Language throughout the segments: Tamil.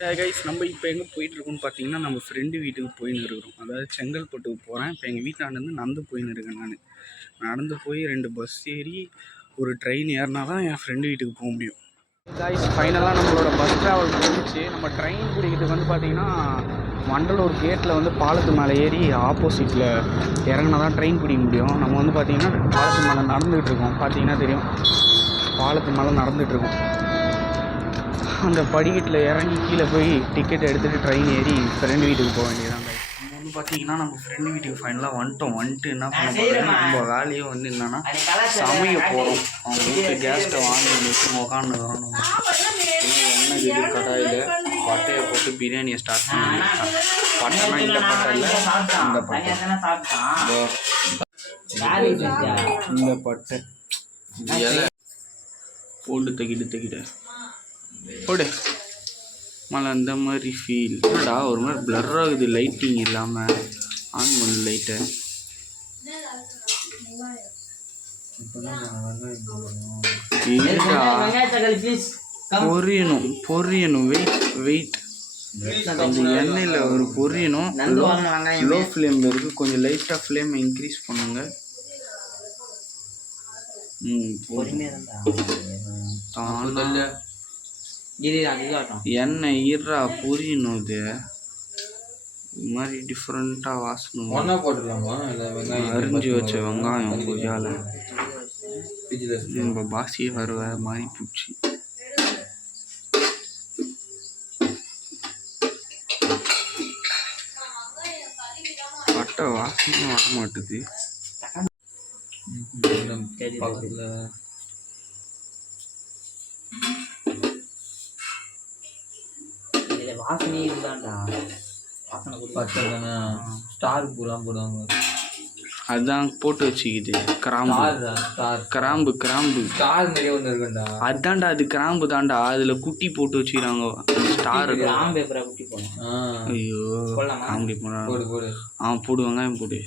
கைஸ் நம்ம இப்போ எங்கே போயிட்டுருக்கோம்னு பார்த்தீங்கன்னா நம்ம ஃப்ரெண்டு வீட்டுக்கு போயின்னு இருக்கிறோம். அதாவது செங்கல்பட்டுக்கு போகிறேன். இப்போ எங்கள் வீட்டாண்டேருந்து நடந்து போயின்னு இருக்கேன். நான் நடந்து போய் 2 பஸ் ஏறி ஒரு ட்ரெயின் ஏறினா தான் என் ஃப்ரெண்டு வீட்டுக்கு போக முடியும். கைஸ் ஃபைனலாக நம்மளோட பஸ் ட்ராவல் முடிஞ்சிச்சு. நம்ம ட்ரெயின் பிடிக்கிறதுக்கு வந்து பார்த்திங்கன்னா வண்டலூர் கேட்டில் வந்து பாலத்து மேலே ஏறி ஆப்போசிட்டில் இறங்கினா தான் ட்ரெயின் பிடிக்க முடியும். நம்ம வந்து பார்த்திங்கன்னா பாலத்து மேலே நடந்துகிட்டு இருக்கோம். பார்த்தீங்கன்னா தெரியும், பாலத்து மேலே நடந்துகிட்ருக்கோம். அந்த படிக்கட்டில் இறங்கி கீழே போய் டிக்கெட் எடுத்துகிட்டு ட்ரெயின் ஏறி ஃப்ரெண்டு வீட்டுக்கு போக வேண்டியதாங்க. நம்ம வந்து பார்த்தீங்கன்னா நம்ம ஃப்ரெண்டு வீட்டுக்கு ஃபைனலாக வந்துட்டு என்ன பண்ண போகிறோம், நம்ம வேலையே வந்து என்னென்னா சமைக்க போகிறோம். அவங்க வீட்டு கேஸ் ஸ்டவ் வாங்கி வச்சு உக்காந்துக்கிறோம். நம்ம எண்ணெய் இது கடாயில் பட்டையை போட்டு பிரியாணியை ஸ்டார்ட் பண்ணி பட்டைனா இந்த பட்டை இல்லை, இந்த பட்டை, இந்த பட்டை போட்டு தக்கிட்டு போடு மழை அந்த மாதிரி ஃபீல். என்னடா ஒரு மாதிரி பிளர் ஆகுது, லைட்டிங் இல்லாமல். ஆன் பண்ணு லைட்டை. பொரியணும் வெயிட் அந்த எண்ணெயில் ஒரு பொரியணும். லோ ஃப்ளேமில் இருக்குது, கொஞ்சம் லைட்டாக ஃப்ளேமை இன்க்ரீஸ் பண்ணுங்க. எண்ணெய் ஈரா பொரியணும். இது மாதிரி டிஃப்ரெண்ட்டாக வாசனை. அரிஞ்சு வச்ச வெங்காயம் கொய்யால நம்ம பாசியே வர மாதிரி பூச்சி. பட்டை வாசனை வர மாட்டுது. வாசனையே இதுதான்டா. வாசனை பச்சை தானே, ஸ்டார் பூலாம் போடுவாங்க. அதுதான் போட்டு வச்சுக்கிது. கிராம்பு ஸ்டார் நிறைய ஒன்று இருக்குண்டா. அதான்டா, அது கிராம்பு தான்டா. அதில் குட்டி போட்டு வச்சுக்கிறாங்க. ஸ்டார் கிராம்பு எப்பரா குட்டி போடணும்? ஐயோ காமெடி போடு போடு வெங்காயம் போடு.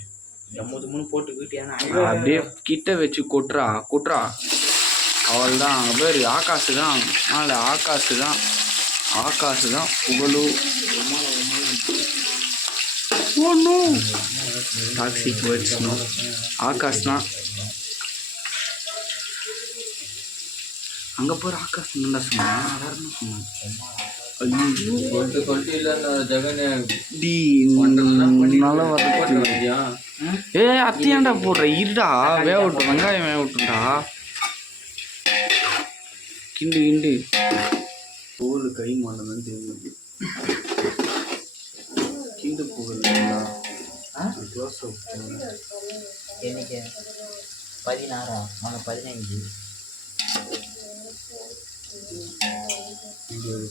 போட்டு வீட்டியான அப்படியே கிட்ட வச்சு கொட்டுறா. அவள் தான் அங்கே பேர் ஆகாசு தான். அதனால் ஆகாசு தான் புகழு. ஒன்றும் டாக்ஸிக் வேர்ட்ஸ் நோ. ஆகாஷ் தான் அங்கே போகிற ஆகாஷ் தான் சொன்னான். வேறு என்ன சொன்னான்? நல்லா வரலையா? அத்தியாண்டா போடுற இருடா. வெங்காயம் வேக விட்டுண்டா. கிண்டு புகழ் கை மாட்டதான் தெரியுது. கிண்டு புகழ் என்னைக்கு 16 15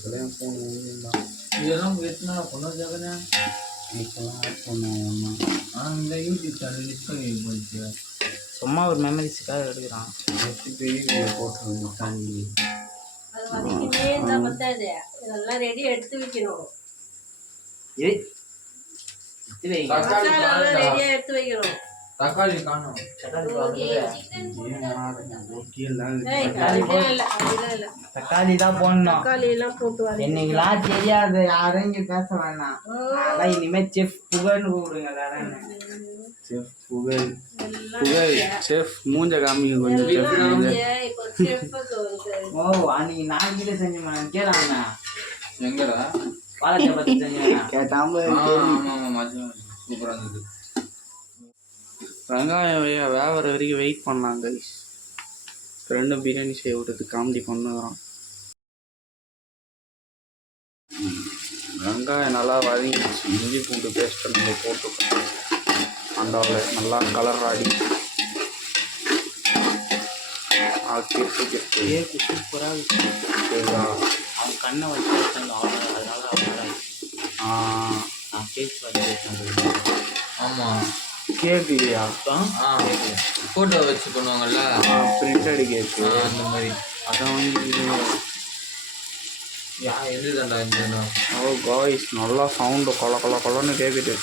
கல்யாணம் போகணும். இதெல்லாம் எத்தனை பொண்ணு ஜாகனே இப்போலாம் போனோம். ஆனால் இந்த யூடியூப் சேனல் லிஸ்ட் பண்ணி போச்சு. சும்மா ஒரு மெமரிஸுக்காக எடுக்கிறான். பெரிய வீடியோ போட்டுருந்தோம் ஃபேமிலி. இதெல்லாம் ரெடி எடுத்து வைக்கணும். தக்காளி காணும். தக்காளி தான் போடணும். என்னைக்கெல்லாம் தெரியாது, யாரும் இங்க பேச வேணாம். அதான் இனிமே செஃப் புகழ்னு கூப்பிடுங்க. செஃப் புகழ் செஃப் மூஞ்ச காமிங்க கொஞ்சம். ஓ அன்னைக்கு நான் கீழே செஞ்சேன் கேளாங்க. எங்கடா பாலத்தை பத்தி செஞ்சேன் கேட்டாம. சூப்பரா இருந்தது. வெங்காயம் வேவற வரைக்கும் வெயிட் பண்ணாங்க. ரெண்டும் பிரியாணி செய்ய விட்டது காமெடி பண்ணுறான். வெங்காயம் நல்லா வதங்கிடுச்சு. இஞ்சி பூண்டு பேஸ்ட்டை நம்ம போட்டுக்கணும். அண்டாவில் நல்லா கலர் ஆடி சூப்பராக சரிதா. அவன் கண்ணை வச்சு அதனால நான் கேஸ் வச்சு. ஆமாம் கேட்குறியா? ஃபோட்டோ வச்சு பண்ணுவாங்கல்ல, பிரிண்டட் கேக்கு அந்த மாதிரி. அதான் வந்து எதுதாண்டா இந்த காய்ஸ் நல்லா சவுண்டு கொலன்னு கேட்குது.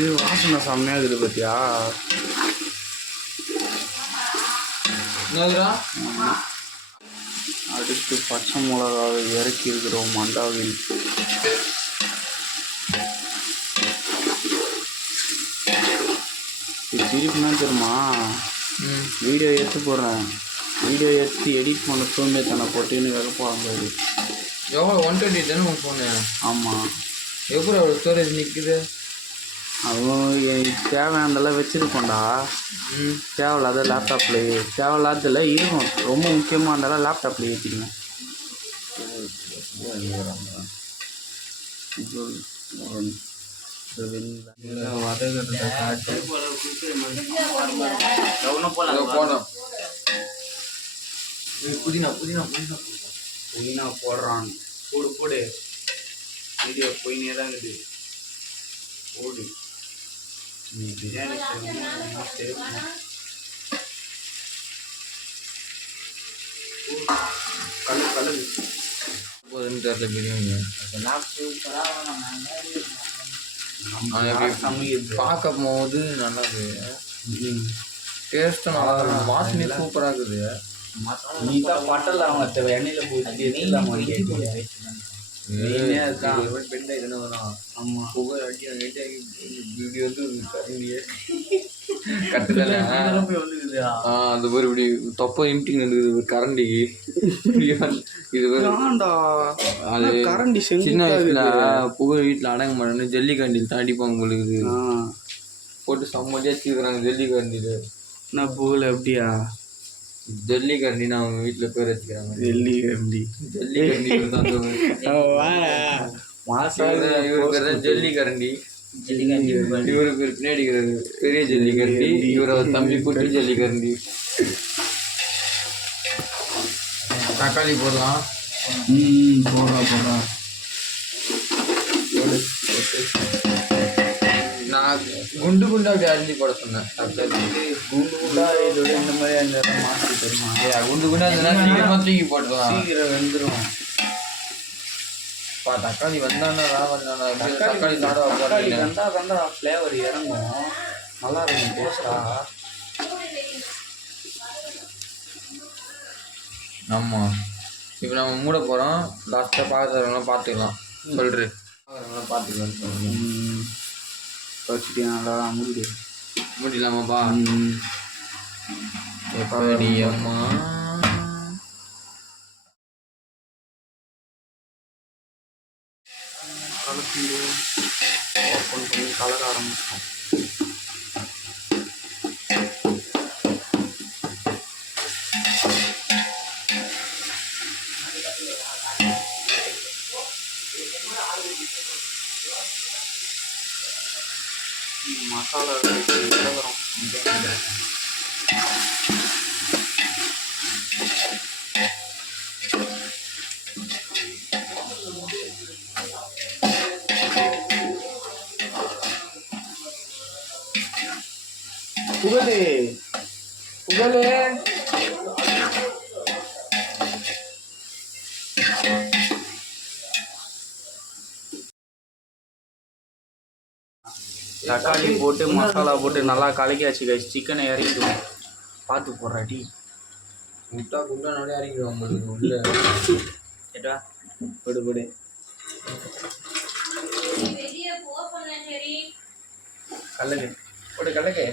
இது வாசனை செம்மையாக இருக்குது பார்த்தியா? என்னதுடா? அப்படி அடுத்து பச்சை மிளகாவை இறக்கி இருக்கிறோம் மண்டாவில். இது திருப்பினா தெரியுமா, வீடியோ எடுத்து போடுறேன், வீடியோ எடுத்து எடிட் பண்ண சோம்பேத்தனை போட்டுன்னு வெறுப்பாங்க. எவ்வளோ 120 தானே உன் ஃபோனு? ஆமாம். எப்படி அவ்வளோ ஸ்டோரேஜ் நிற்குது? அவன் தேவையானதெல்லாம் வச்சுருக்கோண்டா. தேவையில்லாத லேப்டாப்லேயே தேவையில்லாததில் இருக்கும், ரொம்ப முக்கியமாக இருந்தாலும் லேப்டாப்பில் ஏற்றிடுவேன். போனோம் புதினா புதினா புதினா புதினா போடுறான். போடு போடு, வீடியோ போயினே தான் இருக்குது. போடு. நீ பிரியாணி கலு கலு போதுன்னு தெரியல பிரியாணி. அதெல்லாம் சூப்பராக சமைக்கிறது பார்க்கும் போது நல்லா இருக்குது, டேஸ்ட்டும் நல்லா இருக்குது, வாசனை சூப்பராக இருக்குது. நீ தான் பட்டல அவங்க எண்ணெயில் போட்டு அந்த ஒரு இப்படி தொப்பை இம்டிங் இருக்குது கரண்டிக்கு. இது அது கரண்டி சின்ன வயசுல புகழ் வீட்டில் அடங்க மாட்டேன்னு ஜல்லி கண்டியில் தாண்டிப்பாங்க பொழுது போட்டு செம்மதியாக வச்சுக்கிறாங்க. ஜல்லி கண்டியில் நான் புகழ் எப்படியா ஜல்லி கரண்டின்னு அவங்க வீட்டில் பேர் வச்சுக்கிறாங்க. ஜல்லி கரண்டி ஜல்லி கரண்டி ஜல்லி கரண்டி. இவருக்கு பின்னாடி பெரிய ஜல்லி கரண்டி, இவரை தம்பி குட்டி ஜல்லி கரண்டி. தக்காளி போடலாம். போடுறா நான் குண்டு குண்டா அப்படி அரிஞ்சு போட சொன்னேன். குண்டு குண்டா இதோட இந்த மாதிரி அந்த மாற்றி தருமா? குண்டு குண்டா சீக்கிரமா தூக்கி போட்டுருவான், சீக்கிரம் வெந்துடும். தக்காளி வந்தானா தக்காளி தக்காளி வந்தா ஃப்ளேவர் இறங்கும், நல்லா இருக்கும் டேஸ்டா. ஆமாம். இப்போ நம்ம மூட போகிறோம், லாஸ்ட்டாக பார்க்குறவங்களாம் பார்த்துக்கலாம் சொல்கிறேன். பார்க்குறவங்களாம் பார்த்துக்கலாம்னு சொல்கிறேன். வச்சுட்டு நல்லா முடியலாமாப்பா? எப்படி அம்மா கலந்து ஓப்பன் பண்ணி கலர ஆரம்பிச்சோம். மசாலா கலக்கிறோம். புகழே புகழே தக்காளி போட்டு மசாலா போட்டு நல்லா கலக்கியாச்சு கைஸ். சிக்கனை இறக்கிடுவோம், பார்த்து போடுறா டீ. முட்டா குண்டா நிறைய இறங்கிடுவாங்க உள்ள. கேட்டா போடு போடு. கலகு போடு கலகு.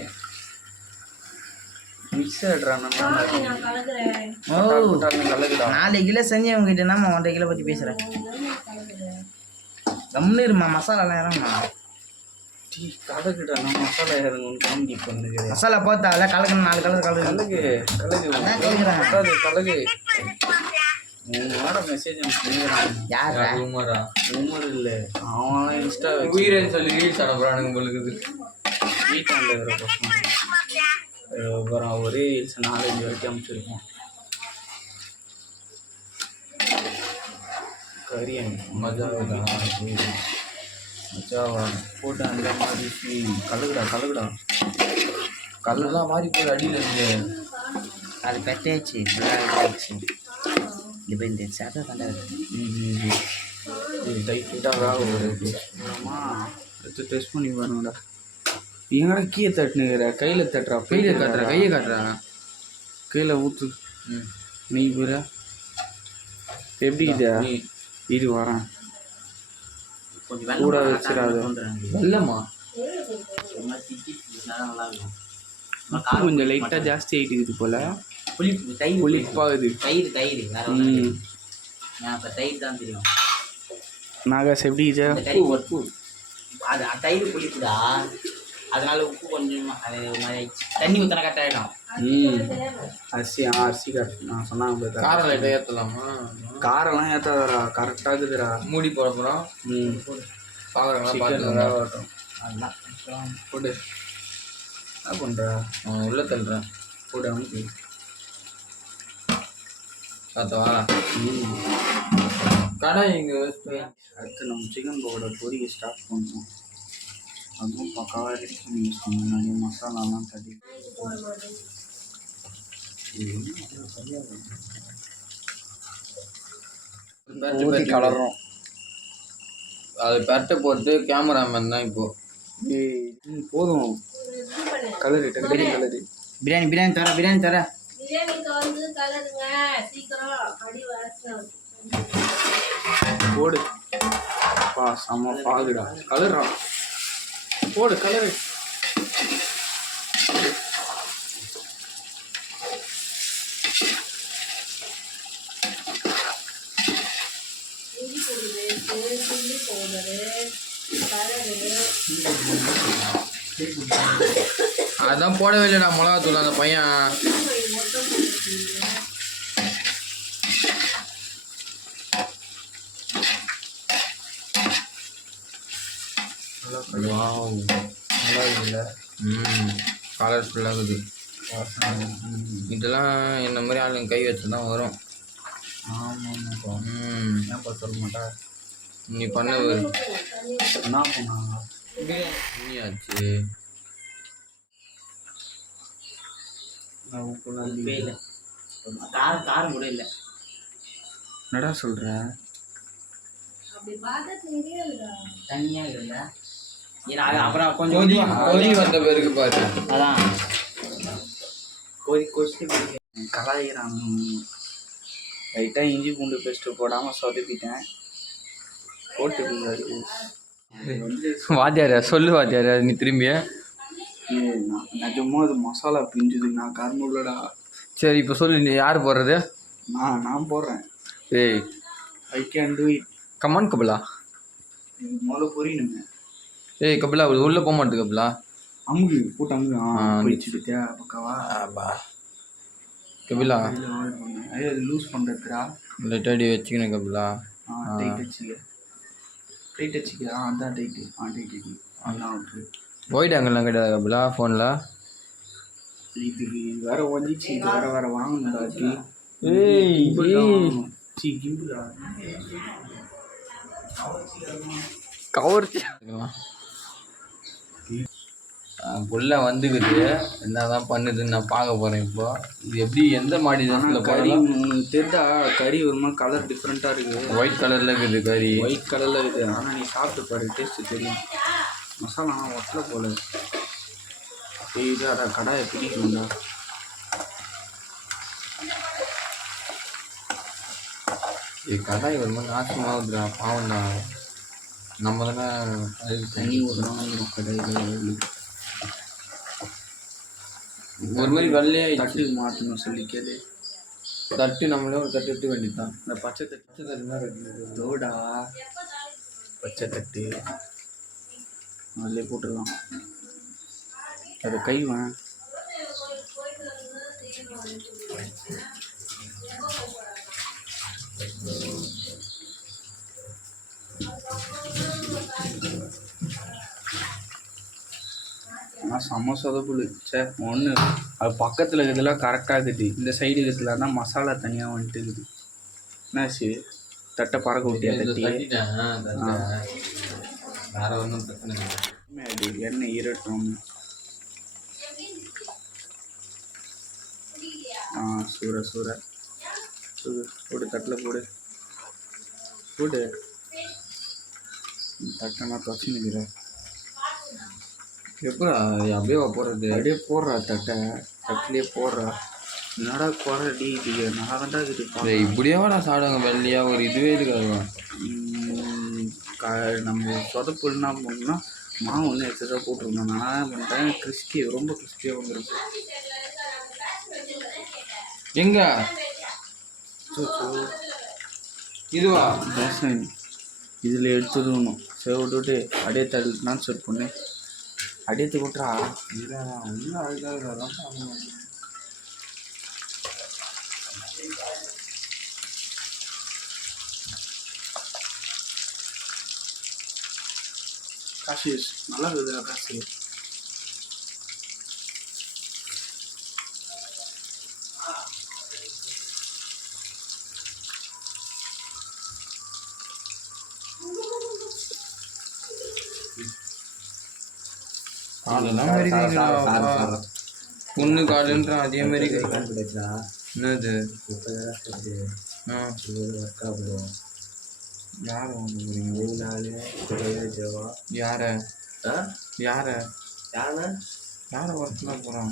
மிக்சர்டா கலகுடா. 4 கிலோ செஞ்சவங்க கிட்ட நம்ம 1.5 கிலோ பற்றி பேசுகிறேன். கம்னு இருமா, மசாலாலாம் இறங்குமா? டீ கலகுடா, நான் மசாலா இறங்கணும்னு காமெடி பண்ணுகிறேன். மசாலா போத்தால கலக்கணும், 4 கலர் கலகு கலகு கலகு கலக்குறேன். கலகு. 3 வாரம் மெசேஜ் அனுப்பிடுறான். யார் உமரா? உமர் இல்லை, அவன் இன்ஸ்டா உயிரன்னு சொல்லி ரீல்ஸ் அனுப்புறானுங்க உங்களுக்கு. வீட்டாண்ட இருக்கிற பசங்க அப்புறம் ஒரே ரீல்ஸ் 4-5 வரைக்கும் அனுப்பிச்சிருக்கோம். கரியன் மஜாவா மஜாவா போட்டு அந்த மாதிரி கலகுடா கலகுடா. கல்லெல்லாம் மாறி போய் அடியில் இருந்து அது கட்டியாச்சு, ஆயிடுச்சு. இப்போ இந்த சேட்டை கண்டாது. டைட்டாக எடுத்து டெஸ்ட் பண்ணி பாருங்கடா. எங்கடா கீழே தட்டுனுங்கிற, கையில் தட்டுறா, கையை காட்டுறாங்க. கையில் ஊற்று நெய் பூரா. எப்படி இது வரேன் கொஞ்சம் கூட வெள்ளம் வச்சிடாத. இல்லைம்மா நல்லா இருக்கும். உப்பு கொஞ்சம் லைட்டாக ஜாஸ்தி ஆகிட்டு இருக்குது போல். புளிப்பு தயிர் புளிப்பாகுது. தயிர் தயிர் வேற ஒன்றும் இல்லை. இப்போ தயிர் தான் தெரியும். நாகாஸ் எப்படி இது அது தயிர் புளிப்புடா, அதனால உப்பு கொஞ்சம் அது மாதிரி தண்ணி ஊற்றினா கரெக்ட் ஆகிடும். அரிசி நான் சொன்னாங்க காரம் லைட்டாக ஏற்றலாமா? காரெல்லாம் ஏற்றாதரா, கரெக்டாக இருக்குதுடா. மூடி போட போகிறோம். பார்க்குறாங்களா? பார்த்து ஆகட்டும். அதெல்லாம் போட்டு என்ன பண்ணுற? உள்ளே தள்ளுறேன். போட்டு அமுக்கு. பார்த்தவா கடை இங்கே அடுத்து நம்ம சிக்கன் பக்கோடா பொரிய ஸ்டார்ட் பண்ணோம். அதுவும் பக்காவாக ரெடி பண்ணி வச்சுக்கோங்க. முன்னாடியே மசாலாலாம் தட்டி ஊற்றி கலர்றோம். அது பெரட்டை போட்டு கேமராமேன் தான் இப்போ. போதும் கலரு டக்கு கலரு. பிரியாணி தர பிரியாணிக்கு வந்து கலருங்க சீக்கிரம் அடி வாசனை. போடு பா செம்ம பாகுடா. கலர்றா போடு கலரு. இஞ்சி பூண்டு பேஸ்ட்டு, சில்லி பவுடரு, கலரு. அதான் போடவே இல்லைடா மிளகாத்தூள் அந்த பையன். மட்டும் போட்டுருக்கீங்க. நல்லா இல்லை. கலர்ஃபுல்லாக இருக்குது. இதெல்லாம் இந்த மாதிரி ஆளுங்க கை வச்சு தான் வரும். ஆமாம்ப்பா. ஏன்ப்பா சொல்ல மாட்டேன். நீ பண்ண என்ன பண்ணாங்க ஆச்சு. உப்புலாம் உப்பே இல்லை, காரம் கூட இல்லை. என்னடா சொல்கிற? அப்படி பார்த்தா தெரியாதுடா. தனியாக இல்லை. அப்புறம் கொஞ்சம் கொதி வந்த பிறகு பாரு. அதான் கொதிச்சு கலாயிறான். லைட்டாக இஞ்சி பூண்டு பேஸ்ட்டு போடாமல் சொதப்பிட்டேன். போட்டு வாத்தியாரா சொல்லு வாத்தியாரா நீ திரும்பிய. நிஜமா அது மசாலா பிஞ்சுது. நான் கருணுள்ளடா. சரி இப்போ சொல்லு, நீ யார் போடுறது? நான் போடுறேன். ஏய் I can do it. Come on Kapila. முதல்ல புரியணுங்க. ஏய் கபிலா உள்ளே போக மாட்டேது கபிலா. அமுகு போட்டு அமுகு. போயிடுச்சுட்டியா பக்காவா? கபிலா ஐயோ அது லூஸ் பண்ணுறதுக்குறா. லைட்டாடி வச்சுக்கணும் கபிலா. டைட் வச்சுக்க. டைட் வச்சுக்க. அதான் டைட்டு. டைட் வச்சு அதெல்லாம் விட்டுரு. ஒயிட் ஆங்கிள்லாம் கிடையாது கபிலா ஃபோனில். இதுக்கு வேற வந்துச்சு. இது வேற வாங்கணும்டா. கிம்பிளா கவர்ச்சி புள்ள வந்துக்குது. என்னதான் பண்ணுதுன்னு நான் பார்க்க போகிறேன். இப்போ இது எப்படி எந்த மாடியில் கறி தெரிதா? கறி ஒரு மாதிரி கலர் டிஃப்ரெண்ட்டாக இருக்குது. ஒயிட் கலரில் இருக்குது கறி. ஒயிட் கலரில் இருக்குது. ஆனால் நீ சாப்பிட்டு பாரு, டேஸ்ட்டு தெரியும். மசாலா ஒட்டலை போல. இது அதான் கடாயை பிடிக்கணும்டா. இது கடாய் ஒரு மாதிரி நாசமாகுதுடா. பாவம்டா. நம்ம தானே அதுக்கு தண்ணி ஊற்றணும் கடாயில். ஒரு மாதிரி வெள்ளையாக தட்டு மாற்றணும் சொல்லி கேளு. தட்டு நம்மளே ஒரு தட்டு எடுத்து வேண்டியதுதான். இந்த பச்சை தட்டு தான் தோடா. பச்சை தட்டு அதிலே போட்டுடலாம். அது கைவன் ஆனால் செம்ம சொதப்புடு. சே ஒன்று அது பக்கத்தில் இருக்கிறதுலாம் கரெக்டாக இருக்குது. இந்த சைடு இருக்கிறதுலாம் மசாலா தனியாக வந்துட்டு இருக்குது. என்ன சரி தட்டை பறக்க விட்டியா? தட்டி வேற ஒன்றும் பிரச்சனை இல்லை. அது எண்ணெய் ஈரட்டும். சூற சூற போடு. தட்டில் போடு போடு. தட்டை நான் துவச்சின்னுக்கிறேன். எப்படா அப்படியே போடுறது? அப்படியே போடுறா. தட்டிலே போடுறா. என்னடா குறை டீ இது நல்லா தான்டா இருக்குது டேய், இப்படியாவா சாப்பிடுங்க வெள்ளையா ஒரு இதுவே இருக்காது. நம்ம சொதப்பு என்ன பண்ணோம்னா மாவு ஒன்று எக்ஸஸாக போட்டிருக்கணும். நான் என்ன பண்ணிட்டேன், கிறிஸ்பி ரொம்ப கிறிஸ்பியாக வந்துருக்கு. எங்க இதுவா பேசன் இதில் எடுத்துடணும். சேவ் விட்டுட்டு அப்படியே ட்ரான்ஸ்ஃபர் பண்ணு. அப்படியே விட்றா ஒன்றும் அழுகாதான். காசு நல்லா இருக்குதுடா காசு. அதெல்லாம் மாதிரி பொண்ணு காடுன்றான் அதே மாதிரி என்னது யார் வாங்க போறீங்க? யார யார யார ஒர்க் பண்ண போறான்?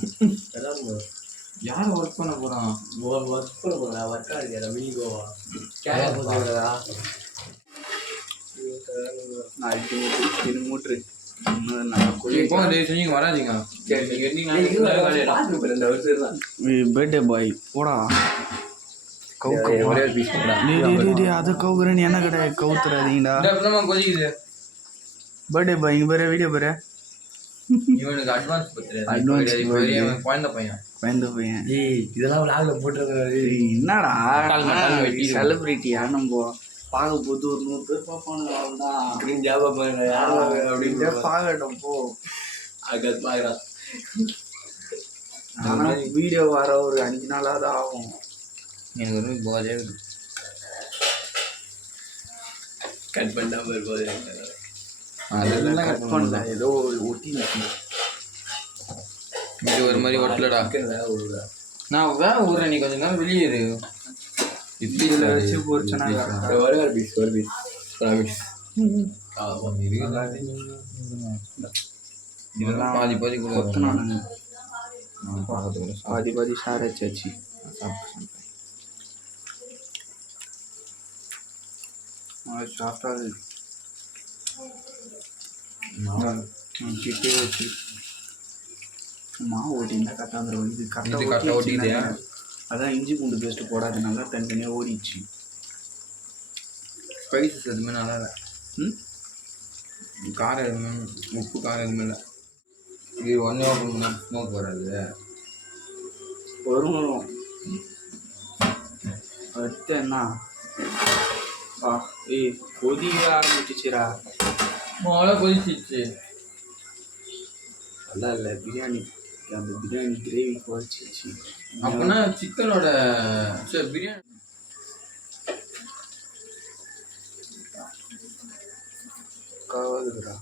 யார ஒர்க் பண்ண போறான்? மூட்ரு வராதிங்க. பர்த்டே பாய் போடா அது கவுக்குறேன்னு என்ன கிடையாது, கவுத்துறாதீங்கடா. பர்த்டே பாய் இங்கே பாரு, வீடியோ பாரு. இவனுக்கு அட்வான்ஸ் குழந்தை பையன் இதெல்லாம் விளாக்ல போட்டுருக்காரு. என்னடா செலிபிரிட்டியா நம்ம பார்க்க போது ஒரு 100 பேர் பார்ப்பானுங்க. அப்படின்னு பார்க்கட்டும் போ. பார்க்குறான். ஆனால் வீடியோ வர ஒரு 5 நாளாவது ஆகும். எனக்கு ஒரு போதே கட் பண்ணாமல் இருப்போது. அதெல்லாம் கட் பண்ணல, ஏதோ ஒட்டி இது ஒரு மாதிரி ஒட்டலடா. நான் வேற ஊர்ல நீ கொஞ்ச நேரம் வெளியே இரு. இப்படி இதில் வச்சு போச்சுன்னா ஒரு பீஸ் ப்ராமிஸ். இதெல்லாம் பாதி பாதி கூட கொத்தனானுங்க. பாதி பாதி ஷேர் வச்சாச்சு. சாப்பிட்டாது கிட்டே வச்சு மாவு ஓட்டினா கரெக்டாக வந்துடும். இது கரெக்டாக ஓட்டிக்கிட்டே. அதான் இஞ்சி பூண்டு பேஸ்ட்டு போடாது, நல்லா தனித்தனியாக ஓடிச்சு. ஸ்பைசஸ் எதுவுமே நல்லா இல்லை. காரம் எதுவுமே, உப்பு காரம் எதுவுமே இல்லை. இது ஒன்றே ஓப்பன் ஸ்மோக் வராது. வரும் அடுத்து என்ன கொதிக்க ஆரம்பிச்சிச்சுரா. அவ்வளோ கொதிச்சிச்சு. நல்லா இல்லை பிரியாணி, அந்த பிரியாணி கிரேவி குறைச்சிச்சு. அப்படின்னா சிக்கனோட பிரியாணி கவருடா.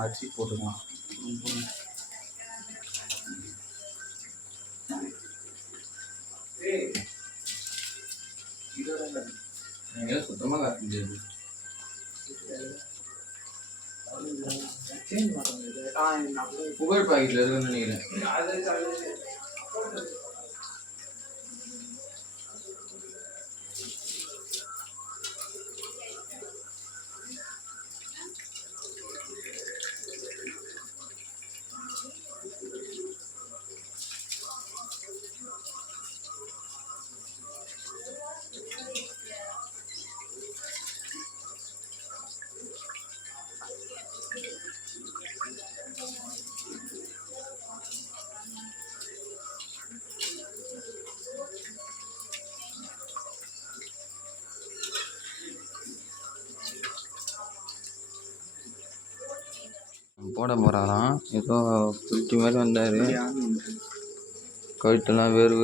அரிசி போட்டுக்கலாம். சுத்தமாக காட்ட முடியாது. புகழ் பாக்கெட்ல இருக்குன்னு நினைக்கிறேன். போட போகிறாராம். ஏதோ குட்டி மாதிரி வந்தார். கழுத்தெல்லாம் வேறு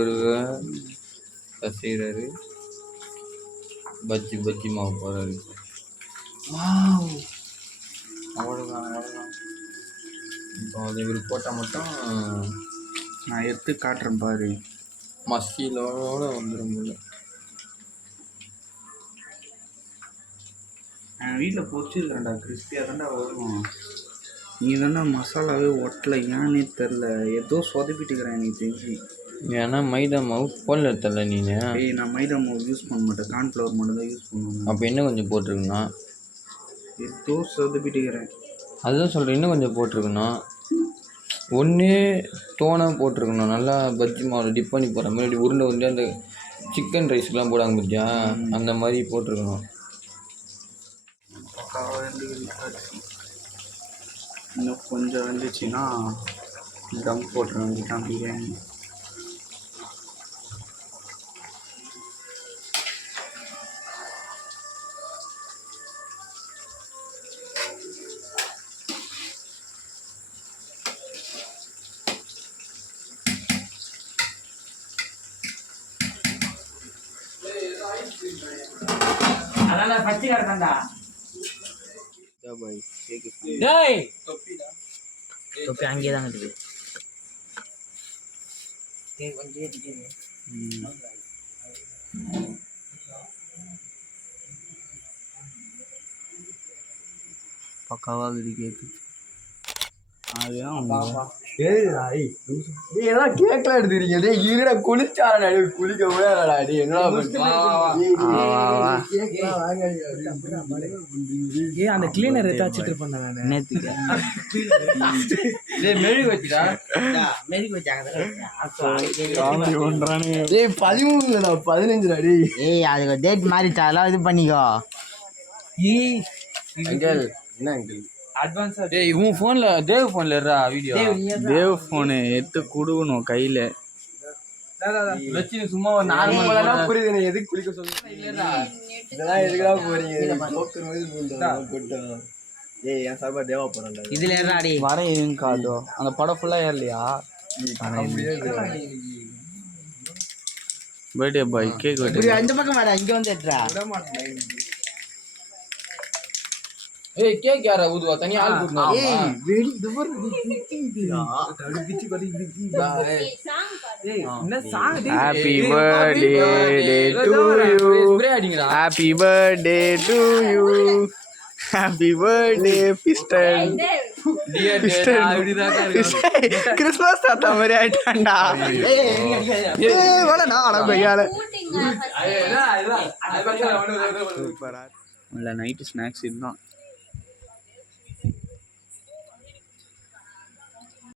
கசிகிறாரு. பஜ்ஜி பஜ்ஜி மாவு போகிறாரு. அவ்வளோதான் அவ்வளோதான். இப்போ அது இவர் போட்டால் மட்டும் நான் எடுத்து காட்டுறேன் பாரு. மசிலோட வந்துடும் போல. என் வீட்டில் பொரிச்சிருக்கேன்டா, கிறிஸ்பியாக தான்டா வரும். நீ தானே மசாலாவே ஒட்டலை, ஏன்னே தெரில. ஏதோ சொதப்பிட்டுக்கிறேன் எனக்கு தெரிஞ்சு. ஏன்னா மைதா மாவு போடல எடுத்தல நீ. ஏய் நான் மைதா மாவு யூஸ் பண்ண மாட்டேன், கார்ன்ஃப்ளவர் மட்டும் தான் யூஸ் பண்ணுவேன். அப்போ இன்னும் கொஞ்சம் போட்டிருக்கணும். ஏதோ சொதப்பிட்டுக்கிறேன். அதுதான் சொல்கிறேன், இன்னும் கொஞ்சம் போட்டிருக்கணும். ஒன்று தோணை போட்டிருக்கணும். நல்லா பஜ்ஜி மாவில் டிப் பண்ணி போடுற மாதிரி உருண்டை வந்து அந்த சிக்கன் ரைஸ்லாம் போடாமல் இருந்துச்சா அந்த மாதிரி போட்டிருக்கணும். இன்னும் கொஞ்சம் வந்துச்சுன்னா தம் போட்டுற வேண்டியதான் பிரியாணி. அதான் பச்சை கிடக்கண்டா. தொப்பி அங்கேயே தான் இருக்குது. பக்காவாக இது கேக்கு. அதுதான் கேட்கலாம் எடுத்துக்கிறீங்க. இருடா குளிச்சாடா, குளிக்க முடியாதடா. என்னடா அந்த கிளீனர் வச்சுட்டு இருப்பேன் நான் நேற்றுக்கு. மெழுகு வச்சுடா, மெழுகு வச்சாங்க. 13 15 அடி. ஏய் அதுக்கு டேட் மாறிட்டாலாம் இது பண்ணிக்கோ. அங்கிள் என்ன அங்கிள் அட்வான்ஸா? டேய் உன் ஃபோன்ல தேவ் ஃபோன்ல இருடா வீடியோ. தேவ் ஃபோனு எடுத்து கொடுக்கணும் கையில். லட்சுமி சும்மா ஒரு நார்மலா புரியுது. நீ எதுக்கு குளிக்க சொல்லுங்க? இதெல்லாம் எதுக்குடா போறீங்க? ஏய் என் சார்பா தேவா போறேன்டா. இதுல ஏறாடி வர காதோ அந்த படம் ஃபுல்லாக ஏறலையா? பர்த்டே பாய் கேக் வெட்டு. இந்த பக்கம் வாடா, இங்க வந்து ஏற்றா. ஏய் கேக் யாரா ஊதுவா? தனியா ஆள் கூட்டணும். ஏய் வெடி இது என்ன song? Happy birthday to you, spray அடிங்கடா. Happy birthday to you, happy birthday piston. Christmas தாத்தா மாதிரி ஆயிட்டான்டா. இல்லை நைட்டு ஸ்நாக்ஸ் இதுதான்.